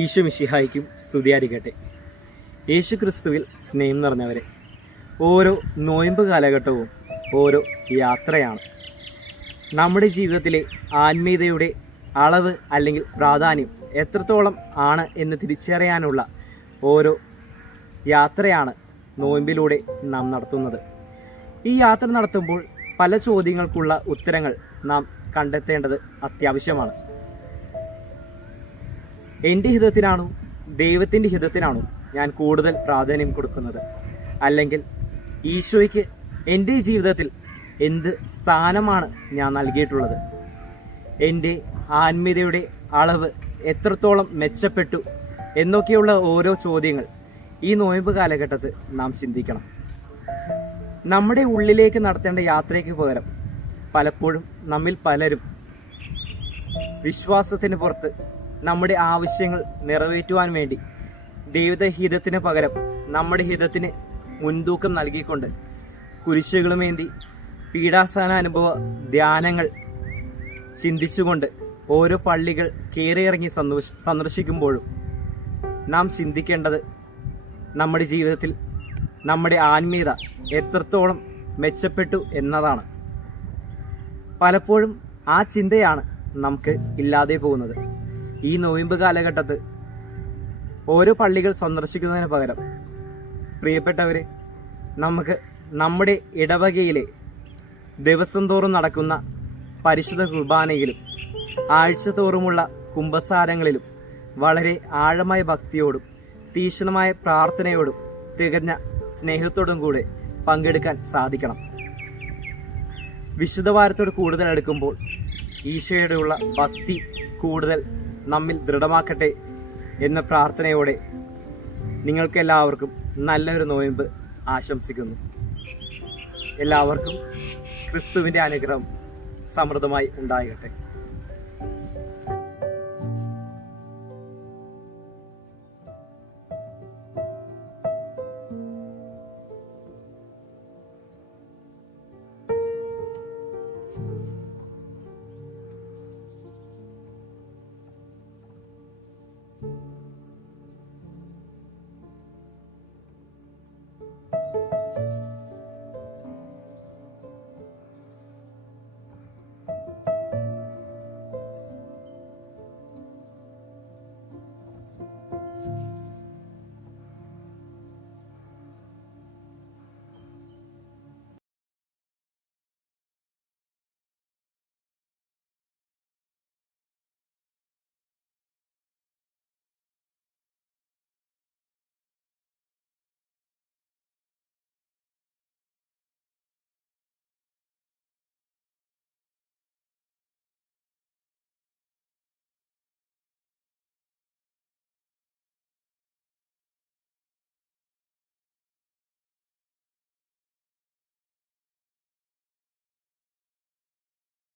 ഈശോ മിശിഹായ്ക്കും സ്തുതിയായിരിക്കട്ടെ. യേശു ക്രിസ്തുവിൽ സ്നേഹം നിറഞ്ഞവരെ, ഓരോ നോയമ്പ് കാലഘട്ടവും ഓരോ യാത്രയാണ്. നമ്മുടെ ജീവിതത്തിലെ ആത്മീയതയുടെ അളവ് അല്ലെങ്കിൽ പ്രാധാന്യം എത്രത്തോളം ആണ് എന്ന് തിരിച്ചറിയാനുള്ള ഓരോ യാത്രയാണ് നോയമ്പിലൂടെ നാം നടത്തുന്നത്. ഈ യാത്ര നടത്തുമ്പോൾ പല ചോദ്യങ്ങൾക്കുള്ള ഉത്തരങ്ങൾ നാം കണ്ടെത്തേണ്ടത് അത്യാവശ്യമാണ്. എൻ്റെ ഹിതത്തിനാണോ ദൈവത്തിൻ്റെ ഹിതത്തിനാണോ ഞാൻ കൂടുതൽ പ്രാധാന്യം കൊടുക്കുന്നത്? അല്ലെങ്കിൽ ഈശോയ്ക്ക് എൻ്റെ ജീവിതത്തിൽ എന്ത് സ്ഥാനമാണ് ഞാൻ നൽകിയിട്ടുള്ളത്? എൻ്റെ ആത്മീയതയുടെ അളവ് എത്രത്തോളം മെച്ചപ്പെട്ടു എന്നൊക്കെയുള്ള ഓരോ ചോദ്യങ്ങൾ ഈ നോയമ്പ് കാലഘട്ടത്തിൽ നാം ചിന്തിക്കണം. നമ്മുടെ ഉള്ളിലേക്ക് നടത്തേണ്ട യാത്രയ്ക്ക് പകരം പലപ്പോഴും നമ്മിൽ പലരും വിശ്വാസത്തിന് പുറത്ത് നമ്മുടെ ആവശ്യങ്ങൾ നിറവേറ്റുവാൻ വേണ്ടി ദൈവഹിതത്തിന് പകരം നമ്മുടെ ഹിതത്തിന് മുൻതൂക്കം നൽകിക്കൊണ്ട് കുരിശുകളുമേന്തി പീഡാസനാനുഭവ ധ്യാനങ്ങൾ ചിന്തിച്ചുകൊണ്ട് ഓരോ പള്ളികൾ കയറിയിറങ്ങി സന്ദർശിക്കുമ്പോഴും നാം ചിന്തിക്കേണ്ടത് നമ്മുടെ ജീവിതത്തിൽ നമ്മുടെ ആത്മീയത എത്രത്തോളം മെച്ചപ്പെട്ടു എന്നതാണ്. പലപ്പോഴും ആ ചിന്തയാണ് നമുക്ക് ഇല്ലാതെ പോകുന്നത്. ഈ നോയമ്പ് കാലഘട്ടത്ത് ഓരോ പള്ളികൾ സന്ദർശിക്കുന്നതിന് പകരം പ്രിയപ്പെട്ടവരെ, നമുക്ക് നമ്മുടെ ഇടവകയിലെ ദിവസം തോറും നടക്കുന്ന പരിശുദ്ധ കുർബാനയിലും ആഴ്ചതോറുമുള്ള കുമ്പസാരങ്ങളിലും വളരെ ആഴമായ ഭക്തിയോടും തീക്ഷ്ണമായ പ്രാർത്ഥനയോടും തികഞ്ഞ സ്നേഹത്തോടും കൂടെ പങ്കെടുക്കാൻ സാധിക്കണം. വിശുദ്ധവാരത്തോട് കൂടുതൽ അടുക്കുമ്പോൾ ഈശോയോടുള്ള ഭക്തി കൂടുതൽ നമ്മിൽ ദൃഢമാക്കട്ടെ എന്ന പ്രാർത്ഥനയോടെ നിങ്ങൾക്കെല്ലാവർക്കും നല്ലൊരു നോയമ്പ് ആശംസിക്കുന്നു. എല്ലാവർക്കും ക്രിസ്തുവിൻ്റെ അനുഗ്രഹം സമൃദ്ധമായി ഉണ്ടാകട്ടെ.